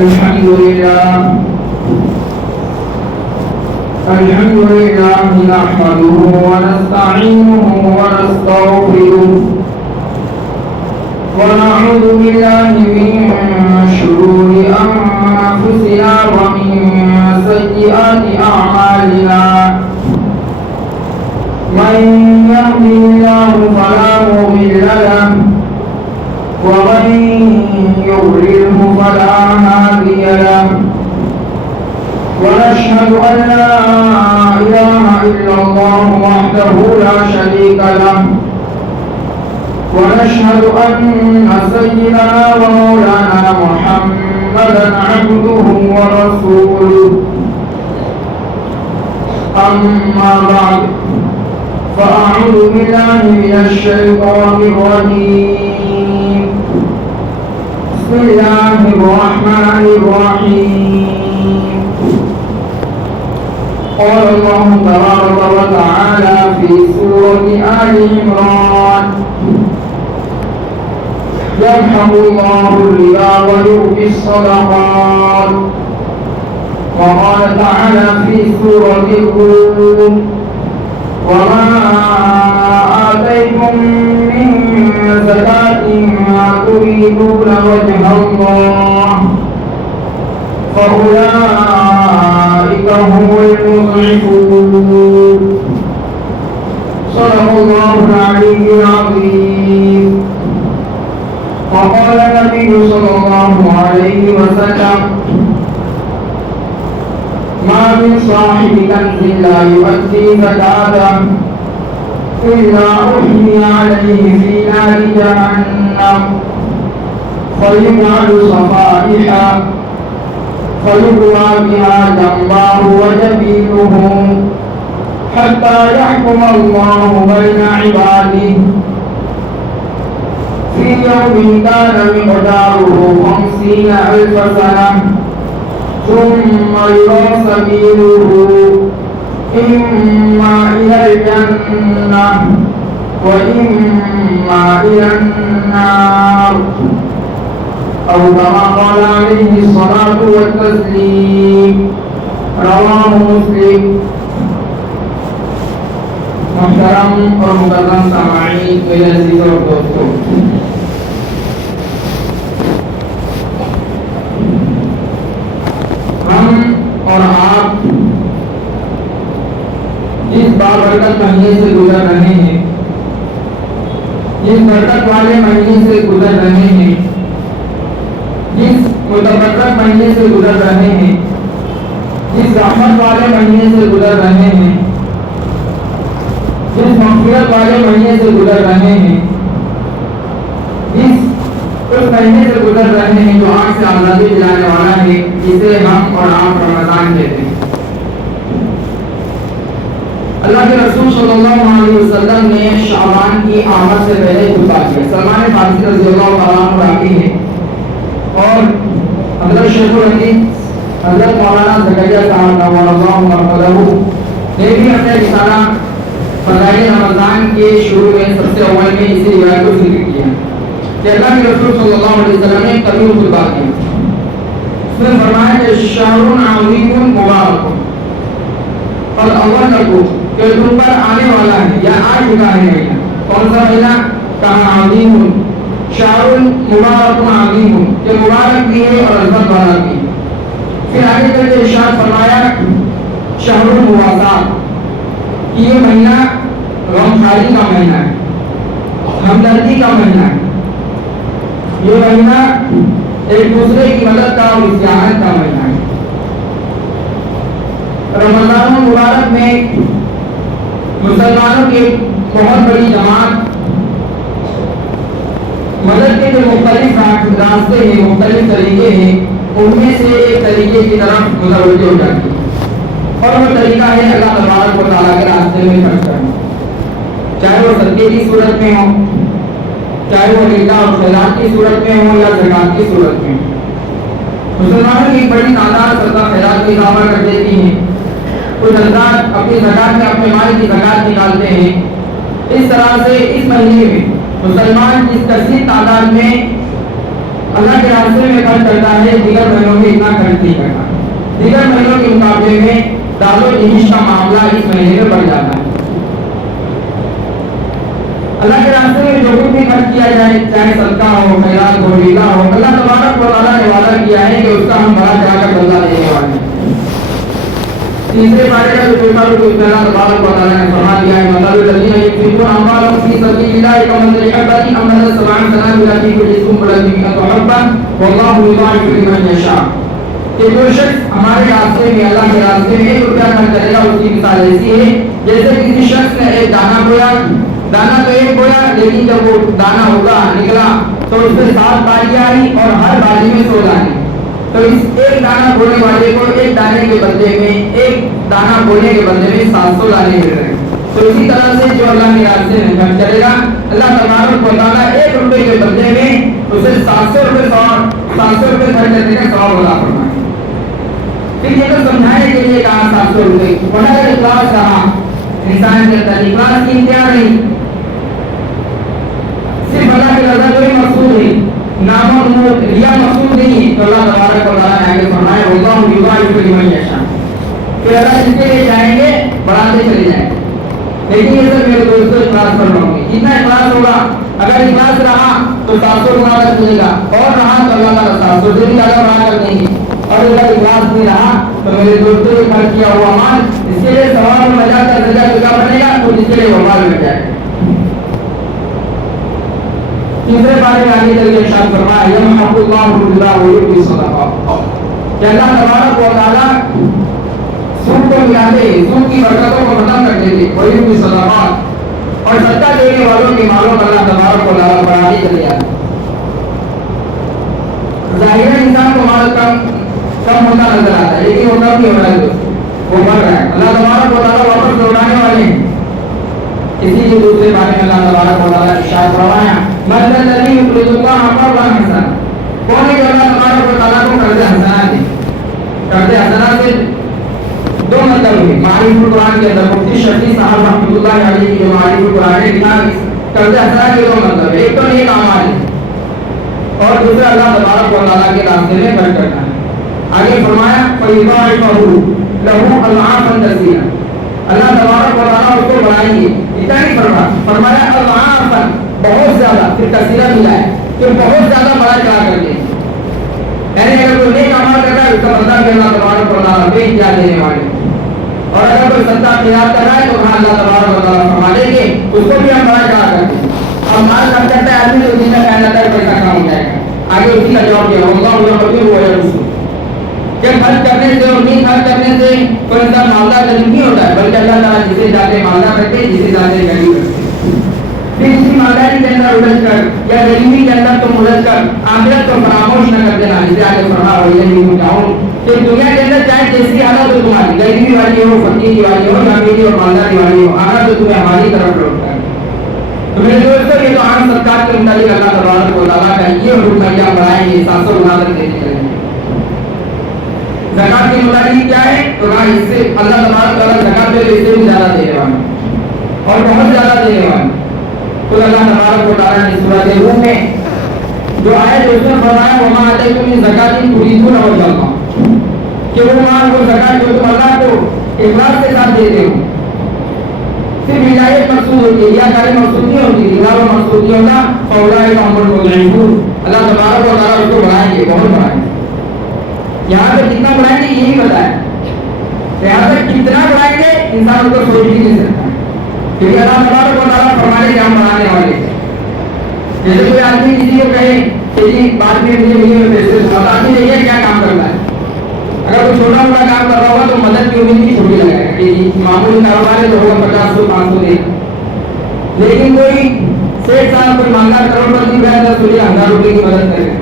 अल्हम्दुलिल्लाह नहमदुहु व नस्तईनुहु व नस्तगफिरुह व नऊज़ु बिल्लाहि मिन शुरूरि अनफुसिना व मिन सय्यिआति अअमालिना मन यहदिहिल्लाहु फला मुदिल्ल लहु ومن يضلله فلا هادي له ونشهد أن لا إله إلا الله وحده لا شريك له ونشهد أن سيدنا ومولانا محمدا عبده ورسوله أما بعد فأعوذ بالله من الشيطان الرجيم بسم الله الرحمن الرحيم قال الله تبارك وتعالى في سورة آل عمران يمحق الله الربا ويؤتي الصدقات وقال تعالى في سورة الروم وما آتيتم من زكاة تريدون وجه الله فأولئك هم المضعفون صدق الله العلي العظيم وقال النبي صلى الله عليه وسلم ما من صاحب كنز لا يؤدي زكاته إلا أحمي عليه في نار جهنم فيجعل صفائحا فيقوى بها جنباه وجبينه حتى يحكم الله بين عباده في يوم كان مقداره 50,000 سنة ثم يرى سبيله إما إلى الجنة وإما إلى النار أو كما قال عليه الصلاة والتسليم رواه مسلم محترم और मुकर्रम सामाईन मेरे अजीज और दोस्तों, हम और आप जिस बाबरकत महीने से गुजर रहे हैं, जिस बरकत वाले महीने से गुजर रहे हैं, जिस मुतबरकत महीने से गुजर रहे हैं, जिस रहमत वाले महीने से गुजर रहे हैं, जिस मग़फ़िरत वाले महीने से गुजर रहे हैं, जिस उस महीने से गुजर रहे हैं जो आग से आज़ादी दिलाने वाला है, जिसे हम और आप रमज़ान कहते हैं। अल्लाह के रसूल सल्लल्लाहु अलैहि वसल्लम ने शाबान की आमद से पहले खुतबा किया। सलमान फारसी रज़ियल्लाहु तआला अन्हु रावी हैं और हज़रत शेखुल हदीस हज़रत मौलाना ज़करिया साहब नव्वरल्लाहु मरक़दहू ने भी अपने रिसाला फ़ज़ाइल रमज़ान के शुरू में सबसे अव्वल में इसी रिवायत को ज़िक्र किया कि अल्लाह के रसूल सल्लल्लाहु अलैहि वसल्लम ने कबीर खुतबा किया। उसमें फरमाया कि शहरुन अज़ीमुन मुबारकुन, और अव्वल रखो कि तुम पर आने वाला है या आ चुका है महीना। कौन सा महीना? कहा अज़ीमुन, शहरुन मुबारकुन अज़ीमुन, कि मुबारक भी है और अज़मत वाला भी। फिर आगे करके इरशाद फरमाया शहरुन मुवासात, कि ये महीना गमखारी का महीना है, हमदर्दी का महीना है। ये महीना एक दूसरे की मदद का और इस्यानत का महीना है। रमज़ान मुबारक में मुसलमानों की बहुत बड़ी जमात मदद के जो मुख्तलिफ रास्ते हैं, मुख्तलिफ तरीके हैं, उनमें से एक तरीके की तरफ मुतवज्जो हो जाती है और वो तरीका है अल्लाह तबारक व तआला के रास्ते में खर्च करना, चाहे वो सदक़े की सूरत में हो, चाहे वो रिदा और खैरात की सूरत में हो या ज़कात की सूरत में। मुसलमानों की एक बड़ी तादाद सदका खैरात में इजाफा कर देती है। कुछ हज़रात अपनी ज़कात में अपने माल की ज़कात निकालते हैं। इस तरह से इस महीने में मुसलमान इस कसीर तादाद में अल्लाह के रास्ते में खर्च करता है, दीगर महीनों में इतना खर्च नहीं करता। दीगर महीनों के मुकाबले में दालो जिनिस का मामला इस महीने में बढ़ जाता है। अल्लाह के रास्ते में जो कुछ भी खर्च किया जाए, चाहे सदका हो, खैरात हो, रीला हो, अल्लाह तबारक व तआला ने वादा किया है कि उसका हम बड़ा जाकर बदला देने वाले हैं। तीसरे पारे का जो चौथा रुकू अल्लाह तबारक व तआला ने फरमा दिया है, मतलब लजीना युनफिकून अम्वालहुम फी सबीलिल्लाहि कमथली हब्बतिन अम्बतत सबअ सनाबिला फी कुल्ली सुंबलतिन मिअतु हब्बा वल्लाहु युदाइफु लिमन यशा। कि जो शख्स हमारे रास्ते में, अल्लाह के रास्ते में 1 रुपया खर्च करेगा, उसकी मिसाल ऐसी है जैसे किसी शख्स ने एक दाना बोया। दाना तो एक बोया, लेकिन जब वो दाना होगा निकला तो उसमें 7 बालियां आई और हर बाली में 100 दाने। तो इस एक दाना बोने वाले को एक दाने के बदले में, एक दाना बोने के बदले में 700 दाने मिल रहे हैं। तो इसी तरह से जो अल्लाह के रास्ते में खर्च करेगा, अल्लाह तबारक व तआला 1 रुपए के बदले में उसे 700 रुपए खर्च करने का सवाब अदा फरमाए। फिर ये तो समझाने के लिए कहा 700 रुपए, वरना अगर इखलास रहा, इंसान के अंदर इखलास की इंतहा नहीं, सिर्फ अल्लाह की रज़ा कोई मकसूद नहीं, नाम और रिया मकसूद नहीं है, तो अल्लाह तबारक व तआला ने आगे फरमाया वल्लाहु युदाइफु लिमन यशा। फिर अल्लाह जिसके लिए चाहेंगे बढ़ाते चले जाएंगे। लेकिन ये सब मेरे दोस्तों इखलास पर होंगे, जितना इखलास होगा, अगर इखलास रहा तो 700 गुना तक मिलेगा, और रहा तो अल्लाह ताला 700 से भी ज्यादा बढ़ा कर देंगे। और अगर इखलास नहीं रहा तो मेरे दोस्तों ने खर्च किया हुआ माल इसके लिए सवाब में मजा का जगह बनेगा, तो जिसके लिए वबाल मिल जाएगा। तीसरे पारे में आगे चलकर इरशाद फरमाया यमहकुल्लाहु रिबा व युरबी सदका, कि अल्लाह तबारक व तआला सूद को मिटाते, सूद की बरकतों को खत्म कर देते, व युरबी सदका, और सदका देने वालों के मालों का अल्लाह तबारक व तआला बढ़ाते चले जाते। जाहिर है इंसान को माल कम होता नजर आता है, लेकिन वो कम नहीं हो रहा है, वो बढ़ रहा है। अल्लाह तबारक व तआला वापस लौटाने वाले हैं। इसी के दूसरे बारे में अल्लाह तबारक व तआला इरशाद फरमाया मसल लज़ी युक़रिदुल्लाह क़र्ज़न हसना, कौन है जो अल्लाह तबारक व तआला को कर्ज़ हसना दे। कर्ज़ हसना से 2 मतलब है। मारिफुल कुरान के अंदर मुफ्ती शफी साहब रहमतुल्लाह अलैहि की जो मारिफुल कुरान ने लिखा, कर्ज़ हसना के 2 मतलब है, एक तो नेक अमाल और दूसरा अल्लाह तबारक व तआला के रास्ते में खर्च करना है। आगे फरमाया फयुदाइफहु लहु अज़आफ़न कसीरा, अल्लाह तबारक व तआला उसको बढ़ाएंगे। इतना नहीं फरमाया अज़आफ़न, बहुत ज्यादा, फिर कसीरा मिला है, फिर बहुत ज्यादा बड़ा क्या करके, यानी अगर कोई नेक अमल कर रहा है उसका मतलब अल्लाह तबारक व तआला बेइंतहा देने वाले, और अगर कोई सच्चा खिलाफ कर रहा है तो कहा अल्लाह तबारक व तआला फरमा देंगे उसको भी हम बड़ा क्या करते हैं। अब माल खर्च करता है आदमी तो दिन में कहना है पैसा कम हो जाएगा, आगे उसी का जवाब दिया अल्लाह यक़दिरु व यरज़ुक़ु, कि खर्च करने से और नहीं खर्च करने से कोई इंसान मालदार नहीं होता है, बल्कि अल्लाह ताला जिसे जाते मालदार करते हैं, जिसे जाते गरीब करते हैं। फिर इसी मालदारी के अंदर उलझ कर या गरीबी के अंदर तुम उलझ कर आखिरत को फरामोश न कर देना, जिसे आगे फरमा वही नहीं जाऊं कि दुनिया के अंदर चाहे जैसी हालत हो तुम्हारी, गरीबी वाली हो, फकीरी वाली हो, अमीरी और मालदारी वाली हो, आना तो तुम्हें हमारी तरफ लौटता है। तो मेरे दोस्तों ये तो आम सरकार के मुताबिक अल्लाह तबारक व तआला का ये हुक्म क्या बढ़ाएंगे 700 गुना तक देने करेंगे। ज़कात के मुताबिक क्या है, तो ना इससे अल्लाह तबारक व तआला ज़कात पे इससे भी ज्यादा देने वाले और बहुत ज्यादा देने वाले। तो अल्लाह तबारक व तआला ने सूरह रूम में जो आयत उसमें फरमाया वमा आतैतुम मिन ज़कातिन तुरीदून वजह अल्लाह, कि वो माल वो ज़कात जो तुम अल्लाह को इखलास के साथ देते हो, सिर्फ हिदायत मकसूद होती है या कार्य मकसूद नहीं होती, दिलावा मकसूद नहीं होता, फौलाए अमर मुज़इफून, अल्लाह तबारक व तआला उसको बढ़ाएंगे, बहुत बढ़ाएंगे। यहाँ पे कितना बढ़ाएंगे यही बताया, यहाँ पे कितना बढ़ाएंगे इंसान उसको सोच भी नहीं सकता, क्योंकि अल्लाह तबारक व तआला फरमाने के हम बढ़ाने वाले हैं। जैसे कोई आदमी किसी को कहे कि जी बाद में मुझे पैसे दो, आदमी देखिए क्या काम करता है, अगर कोई छोटा मोटा काम कर रहा होगा तो मदद की उम्मीद भी छोटी लगाएगा कि मामूली कारोबार है तो होगा 50 500 देगा। लेकिन कोई सेठ साहब कोई मामला करोड़पति ब्याज 10,000 रुपए की मदद करेगा,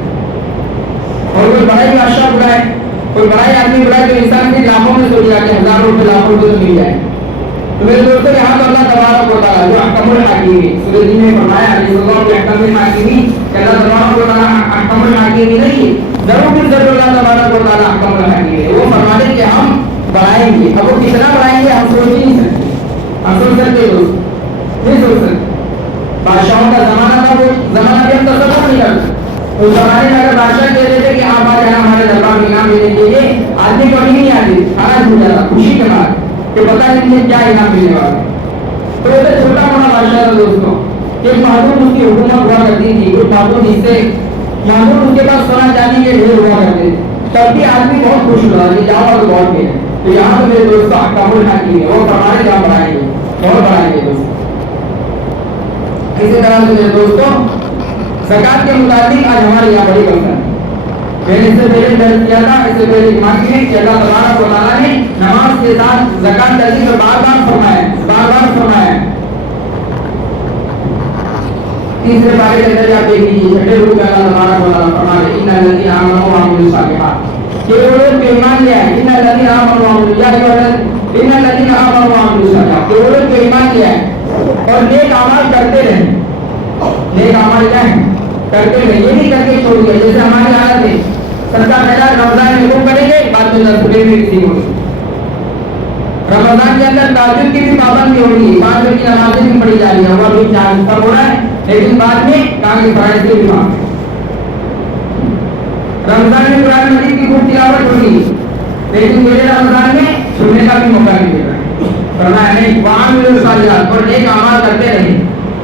और कोई बड़ा ही बादशाह बुलाए, कोई बड़ा ही आदमी बुलाए तो इंसान के लाखों में सोच जाके 1000 रुपए लाखों रुपए तो मिल जाए। तो मेरे दोस्तों यहाँ तो अल्लाह तबारक व तआला जो अहकमुल हाकिमी सूरह दिन में फरमाया अल्लाह के अहकमुल हाकिमी, अल्लाह तबारक व तआला अहकमुल हाकिमी नहीं, जरूर अल्लाह तबारक व तआला अहकमुल हाकिमी है। वो फरमाने कि हम बढ़ाएंगे, अब वो कितना बढ़ाएंगे हम सोच नहीं सकते, हम सोच सकते दोस्त नहीं सोच सकते। बादशाहों का जमाना था, वो जमाना भी हम तसव्वुर नहीं कर सकते, उस जमाने में अगर बादशाह कह देते कि आप आ जाना हमारे दरबार में इनाम लेने के लिए, आदमी कभी नहीं आती, खाना छूट जाता खुशी के बाद कि पता नहीं मुझे क्या इनाम मिलने वाला है। तो ये तो छोटा मोटा बादशाह था दोस्तों, एक मामूल उसकी हुकूमत हुआ करती थी, कुछ मामूल जिससे मामूल उसके पास सोना चांदी के ढेर हुआ करते थे, तब भी आदमी बहुत खुश हुआ कि जाओ तो बहुत है। तो यहाँ तो मेरे दोस्तों कबूल ना की वो हमारे यहाँ बढ़ाएंगे, बहुत बढ़ाएंगे दोस्तों। इसी तरह से मेरे दोस्तों ज़कात के मुताबिक आज हमारे यहाँ बड़ी बंद है। मैंने इससे पहले दर्ज किया था, इससे पहले दिमाग में कि अल्लाह तबारक व तआला ने नमाज के साथ ज़कात का जिक्र बार-बार फरमाया। तीसरे पारे के अंदर आप देख लीजिए, छठे रूप में अल्लाह तबारक व तआला फरमाते हैं इन्नल लज़ीना आमनू व अमिलुस सालिहात, कि वो लोग ईमान ले आए, इन्नल लज़ीना आमनू व अमिलुस सालिहात, इन्नल लज़ीना आमनू व अमिलुस सालिहात, कि वो लोग ईमान ले आए और नेक अमल करते रहे। नेक अमल क्या है? करते रहे, ये नहीं करके छोड़ दिया। जैसे हमारी हालत है, सबका पहला रमजान में खूब करेंगे, बाद में नफिल भी रिसीव होगी। रमजान के अंदर ताजुद की भी पाबंदी होगी, 5 वक्त की नमाजें भी पढ़ी जा रही है, वह भी चांद सब हो रहा है, लेकिन बाद में काम की फराइज के भी मांग। रमजान में कुरान मजीद की खूब तिलावत होगी, लेकिन मेरे रमजान में सुनने का भी मौका नहीं मिल रहा है। फरमाया नहीं वहाँ मिले सालियात और नेक अमाल करते रहे,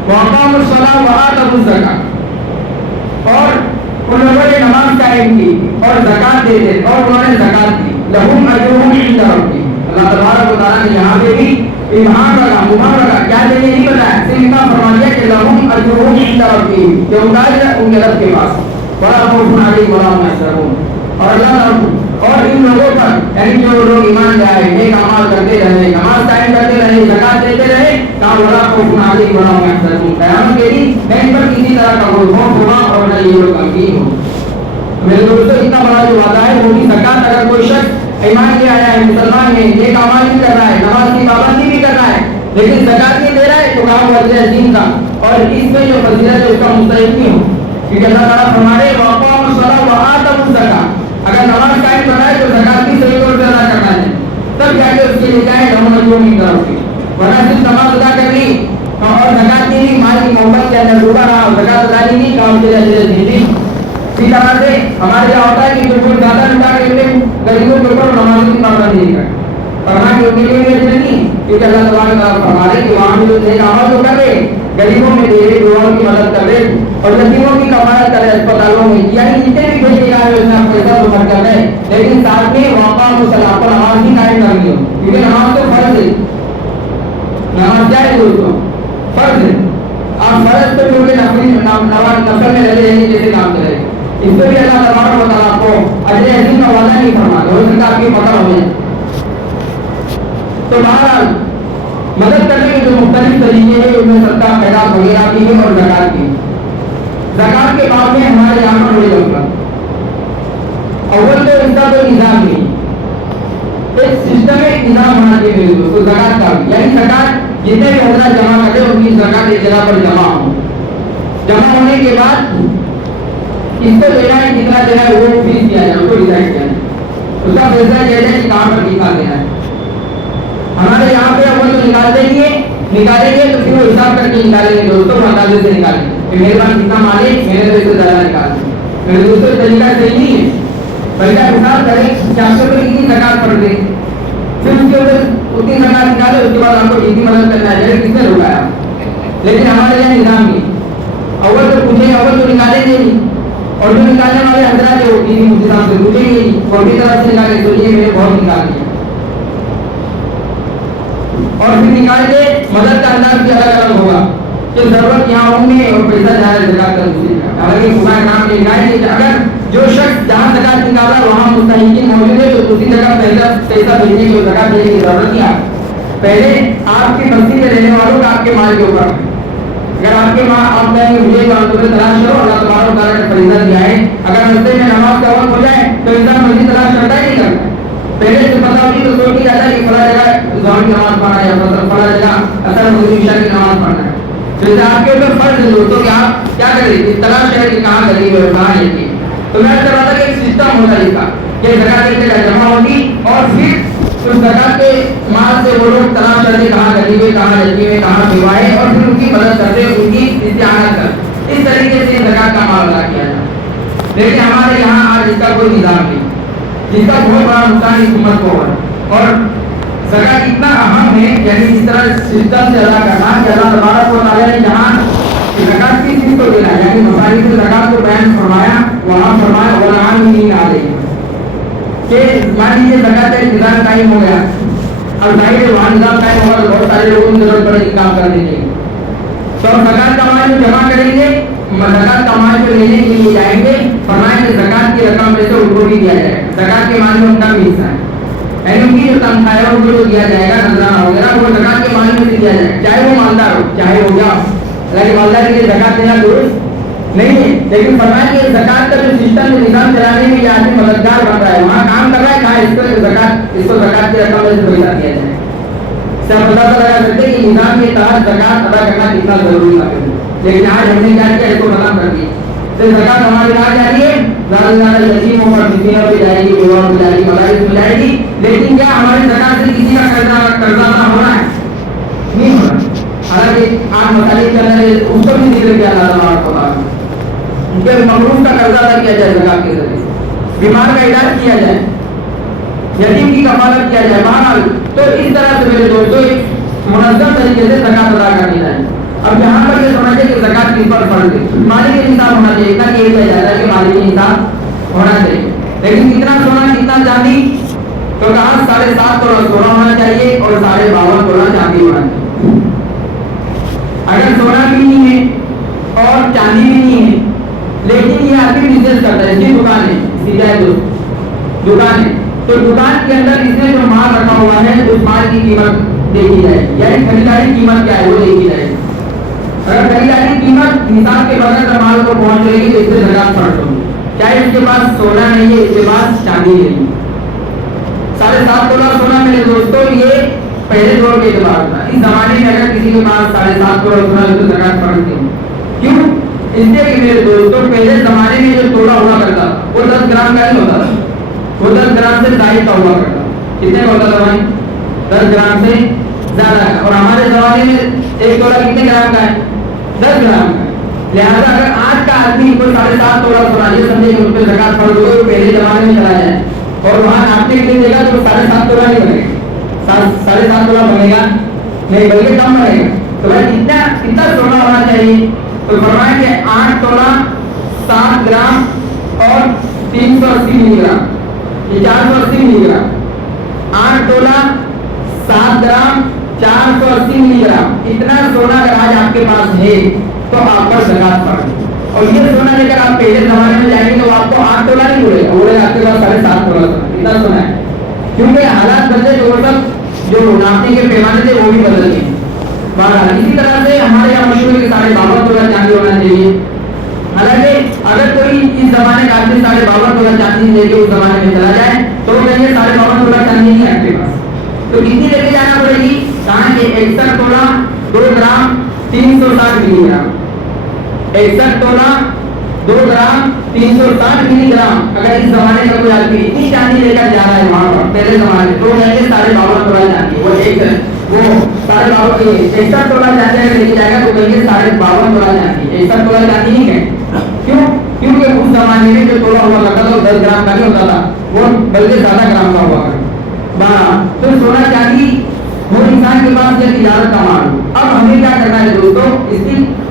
वक़ामुस सलाह व आतुज़ ज़कात, और उन लोगों ने नमाज कायम की और ज़कात दे दी और उन्होंने ज़कात दी। लहुम अजरुहुम इंदा रब्बिहिम, अल्लाह तबारक व तआला ने यहाँ पे भी इमाम लगा क्या देने नहीं बताया, सिर्फ इतना फरमा दिया कि लहुम अजरुहुम इंदा रब्बिहिम, कि उनका अजर उनके रब के पास, वला खौफुन अलैहिम वला हुम यहज़नून। और अल्लाह और इन लोगों पर, यानी जो लोग ईमान ले आए, नेक अमाल करते रहे, नमाज कायम करते रहे, ज़कात देते रहे, काम वला खौफुन अलैहिम वला हुम यहज़नून, क़यामत के दिन न इन पर किसी तरह का कोई खौफ होगा और न ये लोग गमगीन होंगे। मेरे दोस्तों इतना बड़ा जो वादा है वो भी ज़कात, अगर कोई शख्स ईमान ले आया है, मुसलमान है, नेक अमाल भी कर रहा है, नमाज की पाबंदी भी कर रहा है, लेकिन ज़कात नहीं दे रहा है, तो काम वजह है दीन का, और इसमें जो फजीलत है उसका मुस्तहिक नहीं हो, क्योंकि अल्लाह ताला फरमाए वक़ामुस सलाह व आतुज़ ज़कात, अगर नमाज कायम करना है तो ज़कात भी सही तौर से अदा करना है, तब जाके उसके लिए क्या है लहुम अजरुहुम इंदा रब्बिहिम। वरना सिर्फ नमाज अदा कर ली और ज़कात नहीं ली, माल की मोहब्बत के अंदर डूबा रहा, ज़कात अदा नहीं की, काम चले जिंदगी। इसी तरह से हमारे यहाँ होता है कि जो कोई ज़्यादा लुटा के गरीबों के ऊपर नमाज़ों की पाबंदी नहीं करते, फरमाया कि उनके लिए भी नहीं, क्योंकि अल्लाह तबारक व तआला फरमा रहे कि वहाँ भी जो नेक अमल तो कर रहे, गरीबों में दे रहे, लोगों की मदद कर रहे और यतीमों की कमाई कर रहे, अस्पतालों में, यानी जितने भी भेज निकाले उसने आप पैसा तो खर्च कर रहे, लेकिन साथ में वक़ामुस सलाह पर नमाज भी कायम कर ली हो, क्योंकि नमाज तो फर्ज है। नमाज क्या है दोस्तों? फर्ज है। आप फर्ज पे छोड़ के नफल में लगे रहेंगे जैसे काम करेंगे, इस पर भी अल्लाह तबारक व तआला आपको अजर अज़ीम का वादा नहीं फरमाता, हो सकता आपकी पता हो जाए। तो बहरहाल मदद करने के जो मुख्तलिफ तरीके हैं उनमें सदका खैरात वगैरह की है और ज़कात की। ज़कात के बाद में हमारे यहाँ पर बड़ी गफलत, अव्वल तो इसका कोई निज़ाम नहीं, एक सिस्टमिक निज़ाम होना चाहिए दोस्तों ज़कात का, यानी ज़कात जितने भी हज़रात जमा करते हैं उनकी ज़कात एक जगह पर जमा हो, जमा होने के बाद इसको लेना है कितना देना है वो फीस किया जाए, उसको डिसाइड किया जाए, उसका फैसला किया जाए कि कहाँ पर कितना देना है। हमारे यहाँ पे अव्वल तो निकालेंगे तो फिर वो हिसाब करके निकालेंगे दोस्तों, अंदाजे से निकालेंगे, मेरे पास कितना माल है मैंने तो इससे ज़्यादा निकालना। मेरे दोस्तों तरीका सही नहीं है, पहले हिसाब करें कि आपके ऊपर कितनी ज़कात पड़ गई, फिर उसके ऊपर उतनी ज़कात निकाले, उसके बाद आपको जितनी मदद करना है किसने रुकाया। लेकिन हमारे यहाँ निज़ाम नहीं, अव्वल तो पूछेंगे, अव्वल तो निकालेंगे नहीं, और जो निकालने वाले हज़रात है वो किसी मुफ्ती साहब से पूछेंगे नहीं, और भी तरह से निकाले तो ये मेरे बहुत निकाल दिया, और फिर निकाल के मदद का अंदाज भी अलग अलग होगा कि जरूरत यहाँ होंगे और पैसा जा रहा है ज़कात का दूसरी का। हालांकि खुदा नाम लिखाएंगे कि अगर जो शख्स जहाँ ज़कात निकाला वहाँ मुस्तहिकीन मौजूद है तो दूसरी जगह पैसा भेजने की ज़कात देने की जरूरत नहीं है। पहले आपकी बस्ती में रहने वालों का आपके माल के ऊपर, अगर आपके माँ आप कहेंगे मुझे तलाश करो, अल्लाह तबारक व तआला ने फरीज़ा दिया है, अगर रास्ते में नमाज का वक्त हो जाए तो इंसान मस्जिद तलाश करता ही नहीं करता, पहले से पता होगी तो सोच जाता है कि फला जगह ज़ोहर की नमाज पढ़ना है या फला जगह असर मगरिब इशा की नमाज पढ़ना है। तो इसे आपके ऊपर फर्ज है दोस्तों कि आप क्या करें, इस तलाश करें कि कहाँ गरीब है कहाँ यतीम। तो मैं कह रहा था कि एक सिस्टम होता है इसका, कि ज़कात की जगह जमा होगी और फिर उस ज़कात के माल से वो लोग तलाश करते कहाँ गरीब है कहाँ यतीम है कहाँ विवाह है, और फिर उनकी मदद करते उनकी इस्तेआनत कर, इस तरीके से ज़कात का माल अदा किया जाए। लेकिन हमारे यहाँ आज इसका कोई निजाम नहीं, जिसका बहुत बड़ा नुकसान इस उम्मत को है। और ज़कात इतना अहम है, यानी इस तरह सिस्टम से अदा करना कि अल्लाह तबारक व तआला ने जहाँ ज़कात किस चीज़ को देना, यानी मसाइल से ज़कात को बयान फरमाया, वहाँ फरमाया वल आमिलीन अलैहा कि मान लीजिए ज़कात का इंतज़ाम कायम हो गया, अब जाहिर है वहाँ निज़ाम कायम होगा तो बहुत सारे लोगों की जरूरत पड़ेगी काम करने के लिए, तो ज़कात का माल जमा करेंगे, ज़कात का माल जो लेने के लिए जाएंगे, फरमाया कि ज़कात की रकम में से उनको भी दिया जाएगा, ज़कात के माल में उनका भी हिस्सा है, यानी उनकी जो तनख्वाह है उनको जो दिया जाएगा नजराना वगैरह वो ज़कात के माल में से दिया जाएगा, चाहे वो मालदार हो चाहे हो गया, हालांकि मालदार के लिए ज़कात देना दुरुस्त नहीं है, लेकिन फरमाया कि ज़कात का जो सिस्टम है निज़ाम चलाने में ये आदमी मददगार बन रहा है, वहाँ काम कर रहा है, कहाँ इसको ज़कात की रकम में से पैसा दिया जाए, इससे आप पता लगा सकते हैं कि निज़ाम के तहत ज़कात अदा करना कितना जरूरी है। लेकिन आज हमने क्या किया, इसको खत्म कर दिया, तो ज़कात हमारी कहाँ जा रही है, ज़्यादा यतीमों पर मिस्कीनों पे जाएगी, बेवाओं पे जाएगी, मदारिस में जाएगी, लेकिन क्या हमारे ज़कात से किसी का कर्जा अदा हो रहा है? नहीं हो रहा। हालांकि आज मसाले के अंदर उसको भी जिक्र किया जाता है, उनके मखलूक का कर्जा अदा किया जाए ज़कात के जरिए, बीमार का इलाज किया जाए, यतीम की कफालत किया जाए, बहरहाल तो इस तरह से मेरे दोस्तों एक मुनज़्ज़म तरीके से ज़कात अदा करनी चाहिए। अब यहाँ पर ये समझिए कि ज़कात किस पर फर्ज है, मालिक निसाब होना चाहिए, इतना कह दिया जाता है कि मालिक निसाब होना चाहिए, लेकिन कितना सोना कितना चांदी, तो कहा 7.5 तोला सोना होना चाहिए और 52.5 तोला चांदी होना चाहिए। अगर सोना भी नहीं है और चांदी भी नहीं है, लेकिन ये आदमी बिजनेस करता है, इसकी दुकान है, सीधा दुकान है, तो दुकान के अंदर इसने जो माल रखा हुआ है उस माल की कीमत देखी जाएगी, यानी खरीदारी कीमत क्या है वो देखी जाएगी। अगर खरीदारी कीमत निसाब के बगैर माल को पहुंच रहेगी तो इससे ज़कात फर्ज होगी, चाहे इसके पास सोना नहीं है, इसके पास चांदी नहीं है। 7.5 तोला सोना मेरे दोस्तों ये पहले दौर के बाद था, इस जमाने में अगर किसी के पास 7.5 तोला सोना है तो ज़कात फर्ज नहीं। क्यों? इसलिए कि मेरे दोस्तों पहले जमाने में जो तोला हुआ करता वो 10 ग्राम का ही होता था, वो 10 ग्राम से ज्यादा का हुआ करता, कितने का होता था भाई? 10 ग्राम से ज्यादा का, और हमारे जमाने में 1 तोला कितने ग्राम का है? 10 ग्राम का। लिहाजा अगर आज का आदमी कोई 7.5 तोला सोना ये समझे कि उस पर ज़कात फर्ज होगा, पहले जमाने में चला जाए और वहाँ नापने के लिए देगा तो 7.5 तोला नहीं बनेगा, 7.5 तोला बनेगा नहीं, बल्कि कम बनेगा। तो भाई कितना सोना होना चाहिए? तो फरमाया कि 8 तोला 7 ग्राम और 380 मिलीग्राम, ये 480 मिलीग्राम, 8 तोला 7 ग्राम 480 मिलीग्राम, इतना सोना अगर आज आपके पास है तो आप पर ज़कात फर्ज है। और ये सोना लेकर आप पहले जमाने में जाएंगे तो आपको 8 तोला नहीं बोलेगा, बोलेगा आपके पास 7.5 तोला सोना, इतना सोना है, क्योंकि हालात बदले तो सब जो नापने के पैमाने थे वो भी बदल गए। इसी तरह से हमारे यहाँ मशहूर के 52 तोला चांदी होना चाहिए। हालांकि अगर कोई इस जमाने का आदमी 52 तोला चांदी लेके उस जमाने में चला जाए तो वो कहेंगे 52 तोला चांदी नहीं आपके पास, तो कितनी लेके जाना पड़ेगी? कहा कि 61 तोला 2 ग्राम 360 मिलीग्राम, 61 तोला 2 ग्राम 360 मिलीग्राम। अगर इस जमाने का कोई आदमी इतनी चांदी लेकर जा रहा है वहां पर पहले जमाने तो कहेंगे 52 तोला चांदी, वो 61 तोला चांदी अगर लेके जाएगा तो कहेंगे 52 तोला चांदी, 61 तोला चांदी नहीं है। क्यों? क्योंकि उस जमाने में जो तोला हुआ करता था वो 10 ग्राम का नहीं होता था, वो बल्कि ज्यादा ग्राम का हुआ करता। तो सोना चांदी वो इंसान के पास ये तिजारत का माल। अब हमें क्या करना है दोस्तों,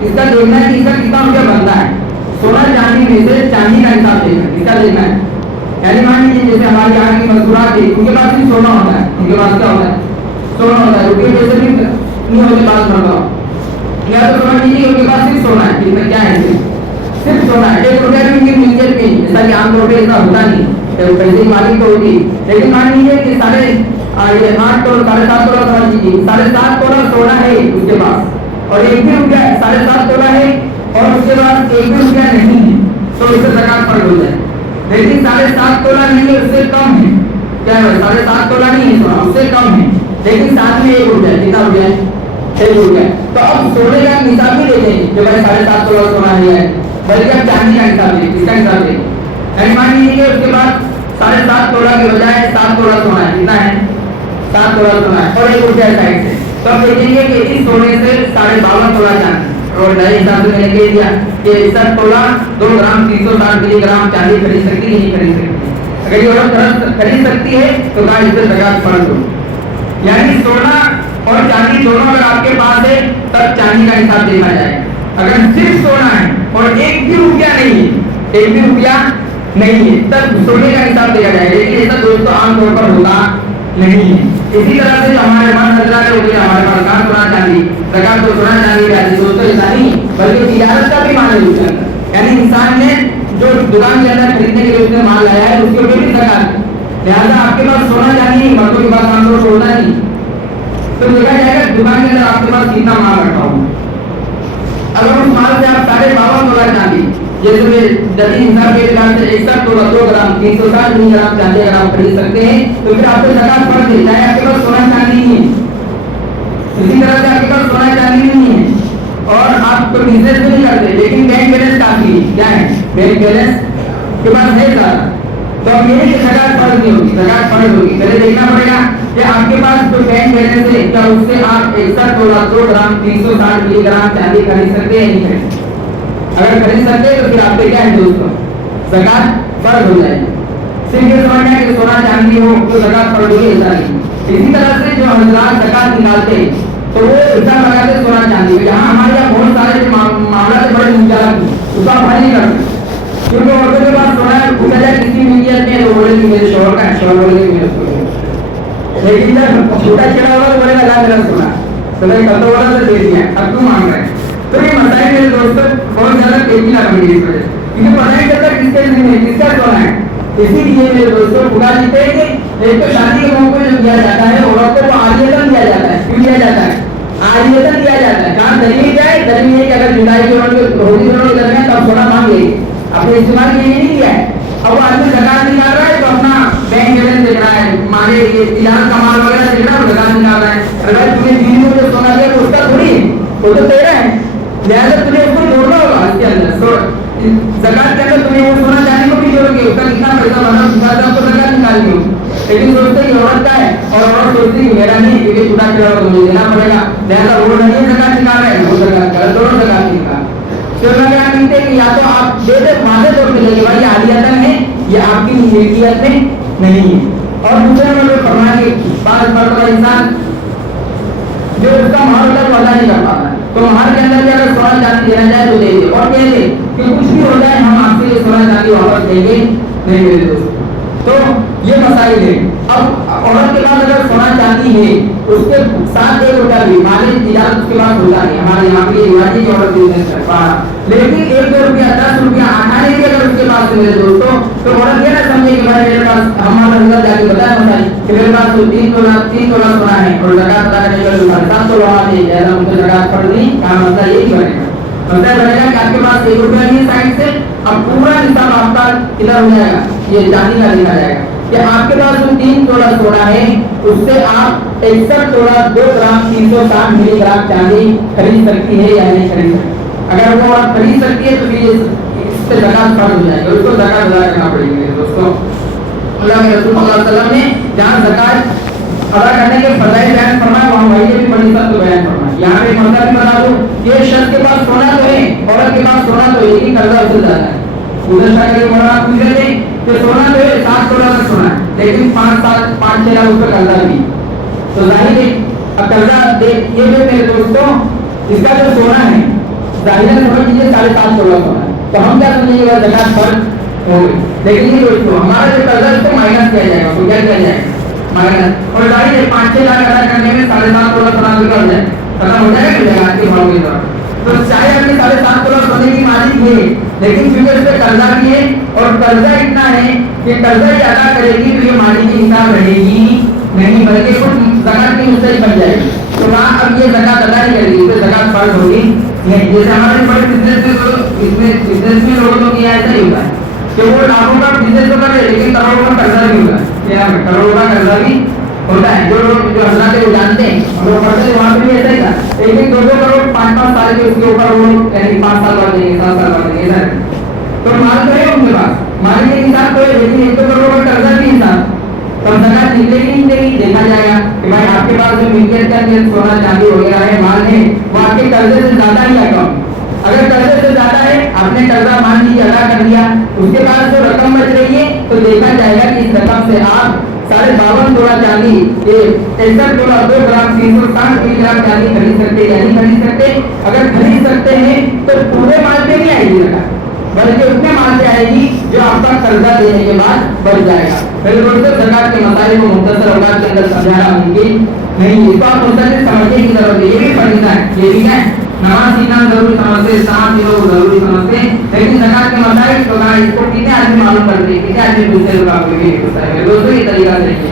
इसका देखना है कि इसका कितना रुपया बनता है। सोना चांदी में से चांदी का हिसाब देखना, इसका देखना है। यानी मान लीजिए जैसे हमारे यहाँ की मजदूरात थी, उनके पास भी सोना होता है, उनके पास क्या होता है? सोना होता है, रुपये पैसे भी नहीं होते बात करता हूँ, या तो समझ लीजिए उनके पास सिर्फ सोना है, इसमें क्या है? सिर्फ सोना है, 1 रुपया भी उनकी मिलकियत नहीं, जैसा कि आमतौर पर ऐसा होता नहीं, पैसे की मालिक तो होती। लेकिन मान लीजिए कि 8 तोला 7.5 तोला समझ लीजिए, 7.5 तोला सोना है उसके पास और 1 भी रुपया 7.5 तोला है और उसके बाद 1 भी रुपया नहीं है, तो इससे ज़कात फर्ज हो जाए। लेकिन 7.5 तोला नहीं है, उससे कम है, क्या है? 7.5 तोला नहीं है सोना, उससे कम है, लेकिन साथ में 1 रुपया, कितना रुपया है? 1 रुपया। तो अब सोने का निसाब भी देखें कि भाई 7.5 तोला सोना नहीं है, बल्कि अब चांदी का हिसाब दें, इसका हिसाब दें। मान लीजिए उसके बाद 7.5 तोला के बजाय 7 तोला सोना है, कितना है? 7 तोला सोना है और 1 रुपया साइड से, तो अब देखेंगे कि इस सोने से 52.5 तोला चांदी, और नए हिसाब से मैंने कह दिया कि 61 तोला 2 ग्राम 360 मिलीग्राम चांदी खरीद सकती है, नहीं खरीद सकती। अगर ये औरत खरीद सकती है तो कहा इससे ज़कात फर्ज हो। यानी सोना और चांदी दोनों अगर आपके पास है तब चांदी का हिसाब देखा जाए। अगर सिर्फ सोना है और 1 भी रुपया नहीं है, 1 भी रुपया नहीं है, तब सोने का हिसाब देखा जाएगा। लेकिन ऐसा दोस्तों आमतौर पर होता नहीं है। इसी तरह से जो हमारे पास हजरात हो गया, हमारे पास कहाँ सोना चांदी, ज़कात तो सोना चांदी का है दोस्तों, ऐसा नहीं बल्कि तिजारत का भी माल है उसके अंदर। यानी इंसान ने जो दुकान के अंदर खरीदने के लिए उसने माल लाया है उसके ऊपर भी ज़कात। लिहाजा आपके पास सोना चांदी मर्दों के पास आमतौर पर होता नहीं, तो देखा जाएगा दुकान के अंदर आपके पास कितना माल रखा हुआ। अगर उस माल से आप 52.5 तोला चांदी, जैसे जल्दी हिसाब के हिसाब से 61 तोला 2 ग्राम 360 मिलीग्राम चांदी अगर आप खरीद सकते हैं तो फिर आपको ज़कात फर्ज है, चाहे आपके पास सोना चांदी नहीं है। इसी तरह से आपके पास सोना चांदी नहीं है और आप कोई बिजनेस भी नहीं करते, लेकिन बैंक बैलेंस काफी है, क्या है, बैंक बैलेंस के पास है ज़्यादा, तो अब ये कि ज़कात फर्ज नहीं होगी, ज़कात फर्ज होगी। पहले देखना पड़ेगा कि आपके पास जो बैंक बैलेंस है क्या उससे आप 61 तोला 2 ग्राम 360 मिलीग्राम चांदी खरीद सकते हैं, नहीं खरीद सकते। अगर खरीद सकते हैं तो फिर आप पे क्या है दोस्तों, ज़कात फर्ज हो जाएगी। सिर्फ ये समझना है कि सोना चांदी हो तो ज़कात फर्ज होगी, ऐसा नहीं। इसी तरह से जो हजरात ज़कात निकालते हैं तो वो हिसाब लगाते सोना चांदी, यहाँ हमारे यहाँ बहुत सारे मामला से बड़े मुश्किल उसका हल नहीं करते, क्योंकि औरतों के पास सोना पूछा जाए किसी मिलियत में तो बोले कि मेरे शोहर का है, शोहर बोले मेरे को, लेकिन जब छोटा चला होगा तो बोलेगा ला मेरा सोना, तो मैं कल तो बोला तो दे दिया, अब क्यों मांग रहे हैं। तो ये मसाइल मेरे दोस्तों बहुत ज्यादा तेजी ना बनी इस वजह से, क्योंकि पता नहीं चलता किसके जिम्मे है, किसका सोना है। इसीलिए मेरे दोस्तों खुदा जीते हैं कि एक तो शादी के मौके पर जो दिया जाता है औरतों को आलियतन दिया जाता है, क्यों दिया जाता है, आलियतन दिया जाता है। कहाँ दलील जाए, दलील है कि अगर जुलाई की होली दोनों के दरमियान तब सोना मांग लेगी, अपने इस्तेमाल के लिए नहीं दिया है। अब आदमी ज़कात निकाल रहा है तो अपना बैंक बैलेंस देख रहा है, माने ये तिजारत का माल वगैरह देख रहा है, ज़कात निकाल रहा है। अगर तुम्हें बीवी को जो सोना दिया तो उसका थोड़ी, वो तो तेरा है, लिहाजा तुझे उसको जोड़ना होगा इसके अंदर। ज़कात के अंदर तुम्हें वो सोना चांदी को भी जोड़ोगे, उसका कितना पैसा बना उसका तो ज़कात निकालनी हो। लेकिन सोचते कि औरत का है और औरत सोचती कि मेरा नहीं, क्योंकि छुटा चला तो मुझे देना पड़ेगा, लिहाजा वो नहीं ज़कात निकाल रहा है, वो ज़कात निकाल, दोनों ज़कात निकाल। तो क्या कहते हैं कि या तो आप दे दे वादे तौर पे लेके भाई आलियतन है, ये आपकी मिल्कियत में नहीं है। और दूसरे नंबर पर फरमाया कि बात मर्तबा इंसान जो उसका महर होता है वो अदा नहीं कर पाता, तो महर के अंदर भी अगर सोना चांदी देना जाए तो दे दे, और कह दे कि कुछ भी हो जाए हम आपसे ये सोना चांदी वापस देंगे नहीं मेरे दोस्त। तो ये मसाइल है। अब औरत के पास अगर सोना चांदी है उसके साथ 1 रुपया भी माली तिजारत उसके पास होता नहीं, हमारे यहाँ की रिवाजी की औरत बिजनेस कर पा, लेकिन 1-2 रुपया 10 रुपया आठाने भी अगर उसके पास है मेरे दोस्तों, तो औरत ये ना समझे कि भाई मेरे पास, हमारे अंदर जाके बताया मसाइल कि मेरे पास तो 3 तोला सोना है और ज़कात अदा करने के लिए 7 तोला है, ज्यादा मुझे ज़कात पड़ नहीं, कहाँ मसला यही बनेगा। मसला बनेगा कि आपके पास 1 रुपया नहीं साइड से, अब पूरा हिसाब आपका किधर हो जाएगा, ये चांदी का देखा जाएगा कि आपके पास जो 3 तोला सोना है उससे आप 61 तोला 2 ग्राम 360 मिलीग्राम चांदी खरीद सकती है या नहीं खरीद सकती। अगर वो आप खरीद सकती है तो फिर इस पे ज़कात फर्ज हो जाएगी, उसको ज़कात अदा करना पड़ेगी मेरे दोस्तों। अल्लाह के रसूल सल्लल्लाहु अलैहि वसल्लम ने जहाँ ज़कात अदा करने के फज़ाइल बयान फरमाए वहाँ वही भी बड़ी सख्त बयान फरमाए। यहाँ पे मसला भी बता दूं कि ये शख्स के पास सोना तो है, औरत के पास सोना तो है, लेकिन कर्जा उससे ज़्यादा है। उधर शायद मौलाना पूछ रहे थे कि सोना तो है 7 तोला का सोना है, लेकिन 5-6 लाख उसका कर्जा भी, तो जाहिर है अब कर्जा दे ये जो मेरे दोस्तों इसका जो सोना है जाहिर समझ लीजिए 7.5 तोला सोना है, तो हम क्या समझेंगे ज़कात फर्ज हो गई। लेकिन ये दोस्तों हमारा जो कर्जा इसको माइनस किया जाएगा, तो क्या किया जाएगा माइनस, और जाहिर है 5-6 लाख अदा करने में 7.5 तोला सोना निकल जाए, खत्म हो जाएगा ज़कात के भाव के द्वारा। तो चाहे अपने 7.5 तोला सोने की मालिक है, लेकिन क्योंकि उस पर कर्जा भी है और कर्जा इतना है कि कर्जा ही अदा करेगी तो ये मालिक की हिसाब रहेगी नहीं, बल्कि कुछ ज़कात की मुस्तहिक बन जाएगी, तो वहाँ अब ये ज़कात अदा नहीं करेगी, इस पर ज़कात फर्ज होगी नहीं। जैसे हमारे बड़े बिजनेस में लोगों को ऐसा ही होता है कि वो लाखों का बिजनेस तो करे लेकिन करोड़ों का कर्जा भी होता है, करोड़ों का कर्जा भी होता है। जो लोग जो हजरात को जानते हैं हम लोग पढ़ते हैं वहाँ पे भी ऐसा ही था, एक 2-2 करोड़ 5-5 साल के उसके ऊपर वो यानी 5 साल बाद देंगे 7 साल बाद देंगे ऐसा, तो माल तो है उनके पास, माल के हिसाब तो है, लेकिन 1-2 करोड़ का कर्जा भी हिसाब, तो ज़कात निकलेगी नहीं निकलेगी देखा जाएगा कि भाई आपके पास जो मिल्कियत का सोना चांदी वगैरह है माल है वो आपके कर्जे से ज्यादा ही है कम, आपने कर्जा मान लीजिए अदा कर दिया, उसके बाद जो रकम बच रही है तो देखा जाएगा कि इस रकम से आप 52.5 तोला चांदी, 61 तोला 2 ग्राम 360 मिलीग्राम चांदी खरीद सकते या नहीं खरीद सकते। अगर खरीद सकते हैं तो पूरे माल पे नहीं आएगी रकम, बल्कि उतने माल से आएगी जो आपका कर्जा देने के बाद बच जाएगा। फिर दोस्तों ज़कात के मसाले को मुख्तसर औकात के अंदर समझाना मुमकिन नहीं, इसको आप मुस्तकिल समझने की जरूरत है। ये भी पढ़ना है, ये भी है नमाज सीखना जरूरी समझते, साथ लोग जरूरी समझते, लेकिन ज़कात के मसाइल तो इसको कितने आदमी मालूम करते हैं, कितने आदमी दूसरे लोग आपको भी पूछता है। दोस्तों ये तरीका सही है।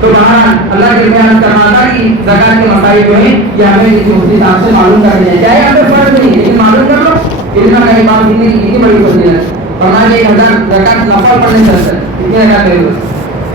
तो बहरहाल अल्लाह के बयान करवाता कि ज़कात के मसाइल जो है ये हमें किसी मुफ्ती साहब से मालूम कर दिया जाए, हमें फर्ज नहीं है लेकिन मालूम कर लो। इतना कहीं बात कितनी बड़ी फजीलत है। फरमाया 1000 ज़कात नफल पढ़ने से रहता है, कितने ज़कात दे दो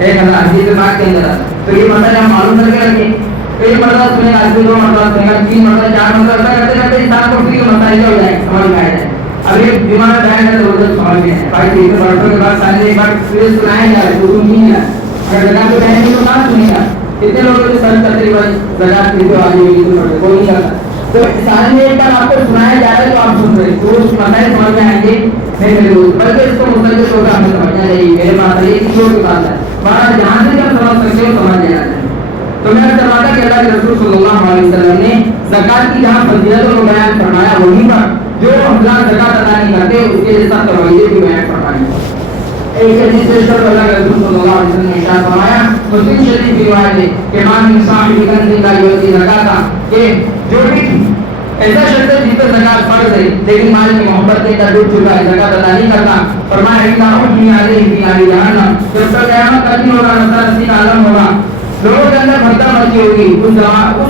1000 हदीस बात के अंदर आता। तो ये मसला हम मालूम करके रखें। एक मरतबा सुनेगा, आदमी 2 मरतबा सुनेगा, 3 मरतबा 4 मरतबा ऐसा करते करते इंसान को फिर मसाइल हो जाए, समझ में आ जाए। अब ये दिमाग में तो उधर समझ में है भाई, 3 वर्षों के बाद सामने एक बार फिर सुनाया जाए तो सुनिए ना, अगर ज़कात को कहेंगे तो ना सुनेगा। कितने लोग जो सर्च करते हैं भाई ज़कात कितने वाली होगी तो कोई नहीं करता। तो सारे में एक बार आपको सुनाया जा रहा है तो आप सुन रहे तो उस मसाइल समझ में आएंगे नहीं मेरे दोस्त, बल्कि इसको मुस्तकिल होकर हमें समझना चाहिए। मेरे पास ये किसी की बात है, बात जहाँ से जब समझ सकते हो समझ लेना चाहिए। तो मैं फरमाता कि अल्लाह के रसूल सल्लल्लाहु अलैहि वसल्लम ने ज़कात की जहाँ फजीलतों को बयान फरमाया, वहीं पर जो हज़रात ज़कात अदा नहीं करते उसके लिए सख्त रवैये भी बयान फरमाए। एक हदीस से अल्लाह के रसूल सल्लल्लाहु अलैहि वसल्लम ने इरशाद फरमाया, मुस्लिम शरीफ की रिवायत है कि मान इंसान भी कंज़ का युती ज़कात के जो भी ऐसा शख्स है जिस पर ज़कात फर्ज है लेकिन माल की मोहब्बत के अंदर डूब चुका है, ज़कात अदा नहीं करता, फरमाया इल्लाहु दुनिया अलैहि फी जहन्नम, जब तक क़यामत तक होगा नफ़सी का आलम होगा, लोगों के अंदर भटका मची होगी, उस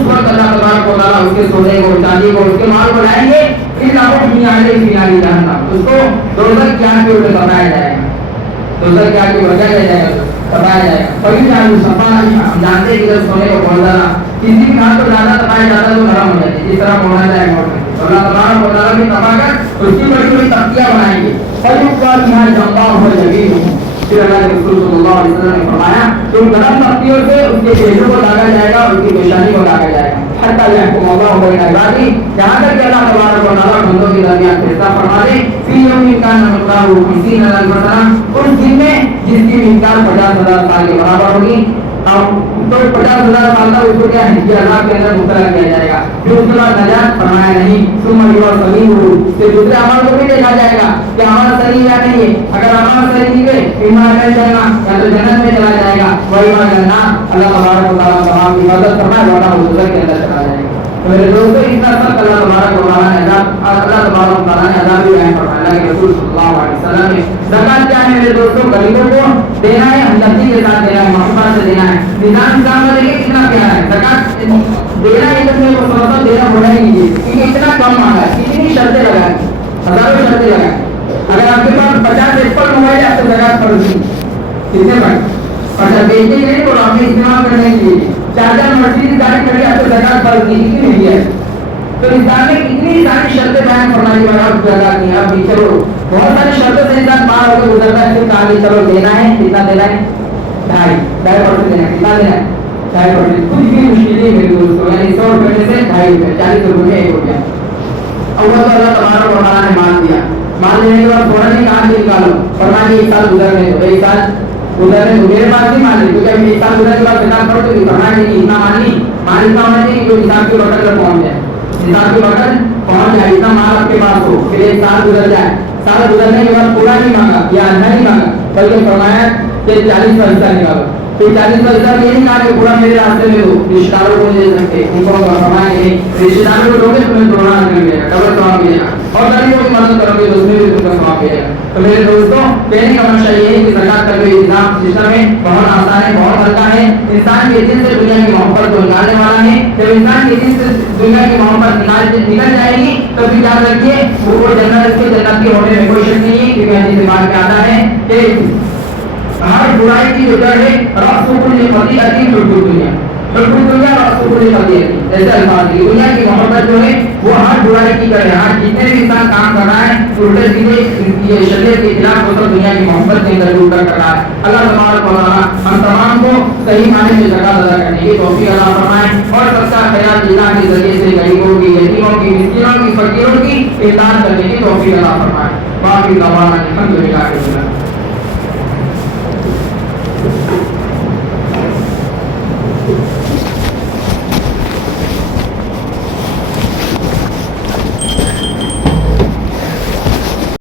वक्त अल्लाह तबारक व तआला उसके सोने को, चांदी को, उसके माल को लाएंगे, इल्लाहु दुनिया अलैहि फी जहन्नम, उसको दोज़ख की आग के ऊपर दबाया जाएगा, दोज़ख की आग के ऊपर क्या जाएगा दबाया जाएगा। कभी चालू सफा हम जानते हैं कि जब सोने को बहुत ज़्यादा किसी भी हाथ को ज़्यादा दबाया जाता है तो नरम हो जाती है, जिस तरह होना चाहिए मोड़ में, अल्लाह तबारक व तआला भी दबाकर उसकी बड़ी बड़ी तख्तियां बनाएंगे। और उसका यहाँ जंबा हो जगह फिर अल्लाह के रसूल सल्लल्लाहु अलैहि वसल्लम ने फरमाया कि उन गरम तख्तियों से उसके पेशों को दागा जाएगा और उसकी पेशानी को दागा जाएगा, हत्ता यहकुम अल्लाहु बैना इबादी, जहाँ तक कि अल्लाह तबारक व तआला बंदों के दरमियान फैसला फरमा दे। फी यौमिन काना मिक़दारुहु 50,000 सना, उस दिन में जिसकी मिक़दार 50,000 साल के बराबर होगी। तो 50,000 साल तक उसको क्या है कि अज़ाब के अंदर मुब्तला किया जाएगा, फिर उसके बाद नजात फरमाया नहीं, सुम्मा युवफ़्फ़ीहु, फिर दूसरे अमल को भी देखा जाएगा कि अमल सही या नहीं है। अगर अमल सही है ईमान में जाएगा या तो जन्नत में चला जाएगा, वही ईमान अल्लाह तबारक व तआला तमाम की मदद फरमाए वरना वो दोज़ख के अंदर चला जाएगा। तो मेरे दोस्तों इतना सब अल्लाह तबारक व तआला ने अज़ाब भी बयान फरमाया। अल्लाह के रसूल सल्लल्लाहु अलैहि वसल्लम ने ज़कात क्या है मेरे दोस्तों, गरीबों को देना है, हमदर्दी के साथ देना है, मोहब्बत से देना है। निज़ाम देखिए कितना प्यारा है, ज़कात देना है तो मेरे को समझो देना होना ही नहीं, क्योंकि इतना कम मांगा है, कितनी शर्तें लगाई, हजारों शर्तें लगाई। अगर आपके पास 50 एप्पल मोबाइल है आपको ज़कात फर्ज नहीं, कितने पर अच्छा बेचने के लिए और आपने इस्तेमाल करने के लिए 4 मर्सिडीज गाड़ी खड़ी आपको ज़कात फर्ज नहीं, कितनी नहीं है। तो इस्लाम ने कितनी सारी शर्तें बयान फरमाई है, आप ज़कात नहीं आप भी चलो बहुत सारी शर्तों से इंसान पार होकर गुजरता है, फिर कहा चलो देना है, कितना देना है 2.5% देना है, कितना देना है 2.5%, कुछ भी मुश्किल नहीं मेरे दोस्तों, यानी 100 रुपये में से 2.5 रुपये, 40 रुपये में 1 रुपया। अब वो तो अल्लाह तबारक व तआला ने मान दिया, मान लेने के बाद थोड़ा नहीं कहा निकालो, फरमाया 1 साल गुजरने दो, 1 साल गुजरने दो, मेरे पास नहीं मान ली क्योंकि अभी 1 साल गुजरने के बाद ज़कात फर्ज होगी, फरमाया कि इतना मान ली, मान इतना होना चाहिए कि हिसाब के वक्त तक पहुंच जाए, हिसाब के वक्त पहुंच जाए, इतना माल आपके पास हो, फिर 1 साल गुजर जाए, साल गुजरने के बाद पूरा नहीं मांगा या आधा नहीं मांगा, बल्कि फरमाया कि 40% निकालो, तो 40% ये नहीं कहा कि पूरा मेरे रास्ते में दो, रिश्तेदारों को दे सकते, उनको फरमाया कि रिश्तेदारों को दोगे तुम्हें दोगुना मिलेगा, डबल सवाब मिलेगा, और गरीबों की मदद करोगे तो उसमें भी तुमको सवाब मिलेगा। तो मेरे दोस्तों कहने का मंशा ये है कि ज़कात का जो इंतजाम सिस्टम है बहुत आसान है, बहुत हल्का है, इंसान के दिल से दुनिया की मोहब्बत को निकालने वाला है। जब इंसान के दिल से दुनिया की मोहब्बत निकल जाएगी तो फिर याद रखिए वो जन्नत की होने में कोई शक नहीं है, क्योंकि हदीस में आता है कि हर बुराई की जो जड़ है रसूल फजीलती दुनिया रसूल फजीलती, ऐसे अल्फाज है दुनिया की मोहब्बत जो है वो हर बुराई की जड़ है। आज जितने भी इंसान काम कर रहा है उल्टे सीधे ये शरीयत के खिलाफ वो सब दुनिया की मोहब्बत के अंदर डूब कर रहा है। अल्लाह तबारक व तआला हम तमाम को सही मायने में ज़कात अदा करने की तौफीक अता फरमाए और सबका ख्याल अल्लाह के जरिए से गरीबों की, यतीमों की, मिस्कीनों की, फकीरों की इमदाद करने की तौफीक अता फरमाए। बाकी दवाना अल्हम्दुलिल्लाह।